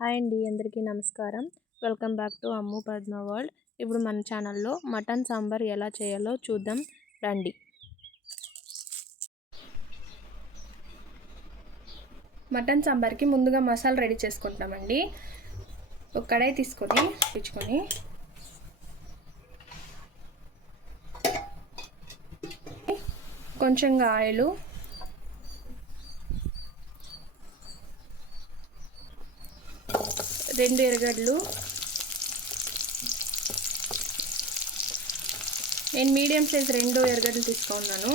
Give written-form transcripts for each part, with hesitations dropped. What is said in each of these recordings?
Hi అండి, అందరికీ నమస్కారం. Welcome back to Ammu Padma world. ఇప్పుడు మన ఛానల్లో మటన్ సాంబార్ ఎలా చేయాలో చూద్దాం రండి. మటన్ సాంబార్కి ముందుగా మసాలా రెడీ చేసుకుంటామండి. ఒక కడాయి తీసుకొని కొంచెంగా ఆయిల్, రెండు ఎర్రగడ్డలు, నేను మీడియం సైజ్ రెండు ఎర్రగడ్డలు తీసుకున్నాను.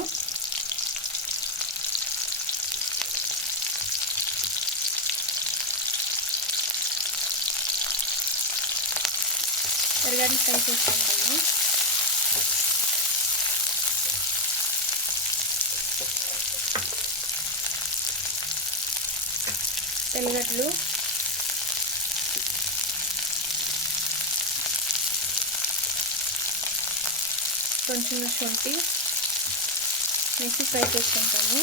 ఎర్రగడ్డలు ఫ్రై చేసుకుంటాను. తెల్లగడ్డలు, కొంచెం శొంఠి వేసి ఫ్రై చేసుకుంటాము.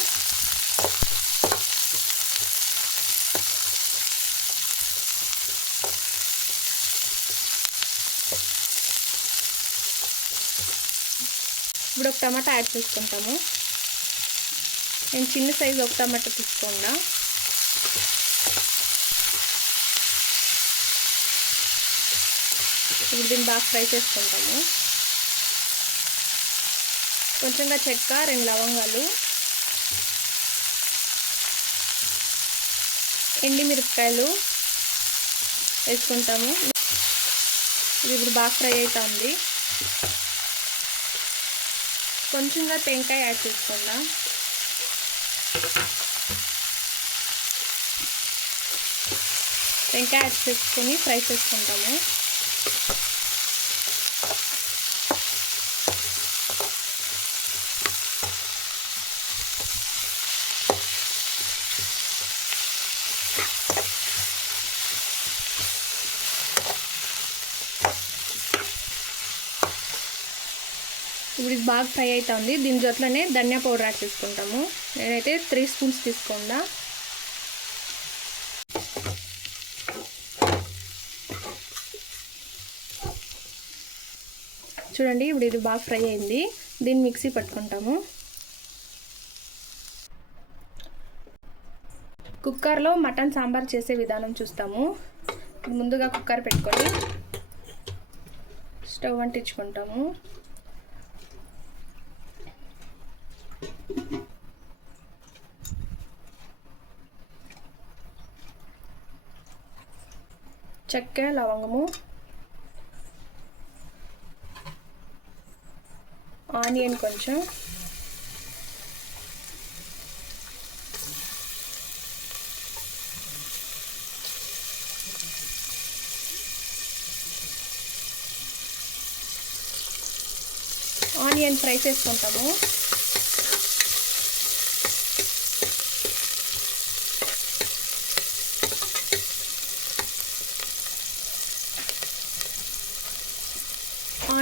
ఇప్పుడు ఒక టమాటా యాడ్ చేసుకుంటాము. నేను చిన్న సైజు ఒక టమాటా తీసుకున్నా. ఇప్పుడు దీన్ని బాగా ఫ్రై చేసుకుంటాము. కొంచెంగా చెక్క, 2 లవంగాలు, ఎండుమిరపకాయలు వేసుకుంటాము. ఇది ఇప్పుడు బాగా ఫ్రై అవుతుంది. కొంచెంగా టెంకాయ యాడ్ చేసుకుందాం. టెంకాయ యాడ్ చేసుకొని ఫ్రై చేసుకుంటాము. ఇప్పుడు ఇది బాగా ఫ్రై అవుతుంది. దీని జొట్లనే ధనియా పౌడర్ యాడ్ చేసుకుంటాము. నేనైతే 3 స్పూన్స్ తీసుకున్నా. చూడండి, ఇప్పుడు ఇది బాగా ఫ్రై అయింది. దీన్ని మిక్సీ పట్టుకుంటాము. కుక్కర్లో మటన్ సాంబార్ చేసే విధానం చూస్తాము. ముందుగా కుక్కర్ పెట్టుకొని స్టవ్ అంటించుకుంటాము. చెక్క, లవంగము, ఆనియన్ కొంచెం, ఆనియన్ ఫ్రై చేసుకుంటాము.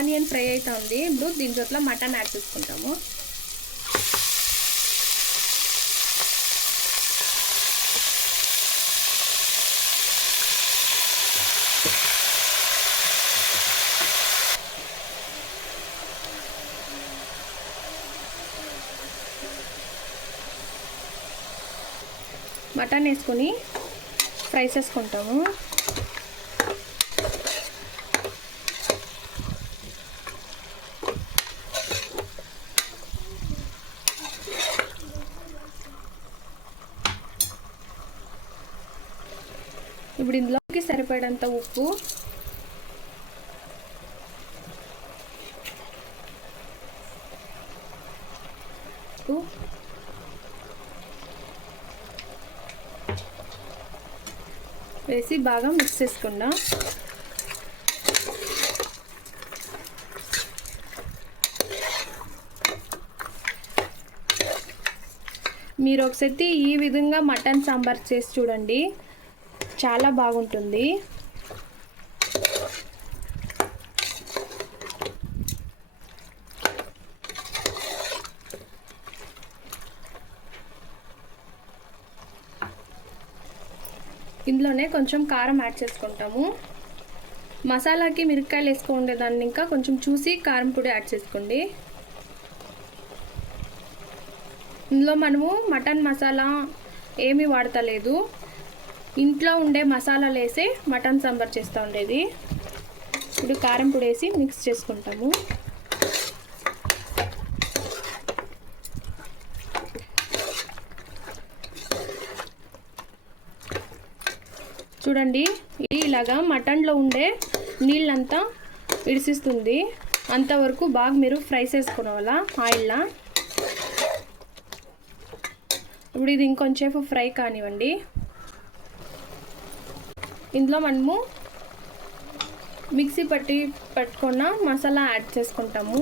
ఆనియన్ ఫ్రై అవుతుంది. ఇప్పుడు దీని జొట్ల మటన్ యాడ్ చేసుకుంటాము. మటన్ వేసుకొని ఫ్రై చేసుకుంటాము. ఇప్పుడు ఇందులోకి సరిపడంత ఉప్పు, వేసి బాగా మిక్స్ చేసుకుందాం. మీరు ఒకసారి ఈ విధంగా మటన్ సాంబార్ చేసి చూడండి, చాలా బాగుంటుంది. ఇందులోనే కొంచెం కారం యాడ్ చేసుకుంటాము. మసాలాకి మిరపకాయలు వేసుకోండి, దాన్ని ఇంకా కొంచెం చూసి కారం పొడి యాడ్ చేసుకోండి. ఇందులో మనము మటన్ మసాలా ఏమీ వాడతలేదు, ఇంట్లో ఉండే మసాలాలు వేసి మటన్ సాంబార్ చేస్తూ ఉండేది. ఇప్పుడు కారం పొడి వేసి మిక్స్ చేసుకుంటాము. చూడండి, ఇది ఇలాగా మటన్లో ఉండే నీళ్ళంతా విడిసిస్తుంది. అంతవరకు బాగా మీరు ఫ్రై చేసుకోవాలా ఆయిల్లో. ఇప్పుడు ఇది ఇంకొంచెంసేపు ఫ్రై కానివ్వండి. ఇందులో మనము మిక్సీ పట్టుకున్న మసాలా యాడ్ చేసుకుంటాము.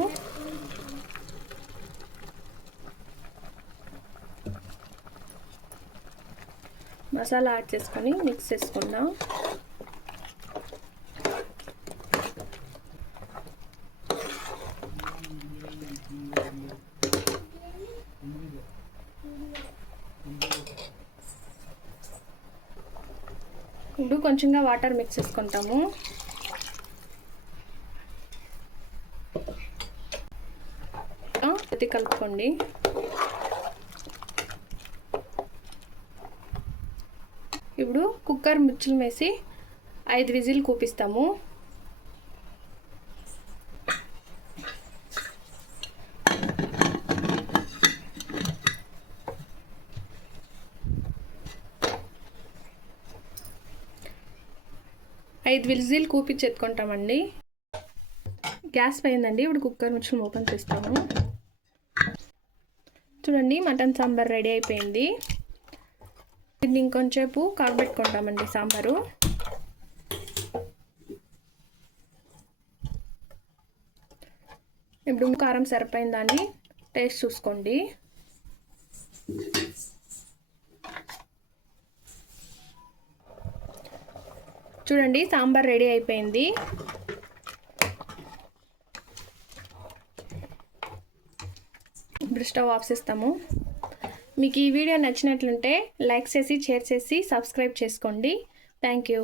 మసాలా యాడ్ చేసుకొని మిక్స్ చేసుకుందాం. ఇప్పుడు కొంచెంగా వాటర్ మిక్స్ చేసుకుంటాము. అది కలుపుకోండి. ఇప్పుడు కుక్కర్ ముచ్చులు వేసి 5 విజిల్ కూపిస్తాము. ఐదు విజిల్ కూపించెత్తుకుంటామండి. గ్యాస్ పోయిందండి. ఇప్పుడు కుక్కర్ ముచ్చులు ఓపెన్ చేస్తాము. చూడండి, మటన్ సాంబార్ రెడీ అయిపోయింది. దీన్ని ఇంకొంచెంసేపు కాగబెట్టుకుంటామండి సాంబారు. ఇప్పుడు కారం సరిపోయిందని టేస్ట్ చూసుకోండి. చూడండి, సాంబార్ రెడీ అయిపోయింది. ఇప్పుడు స్టవ్ ఆఫ్ చేస్తాము. మీకు ఈ వీడియో నచ్చినట్లుంటే లైక్ చేసి, షేర్ చేసి, సబ్స్క్రైబ్ చేసుకోండి. Thank you.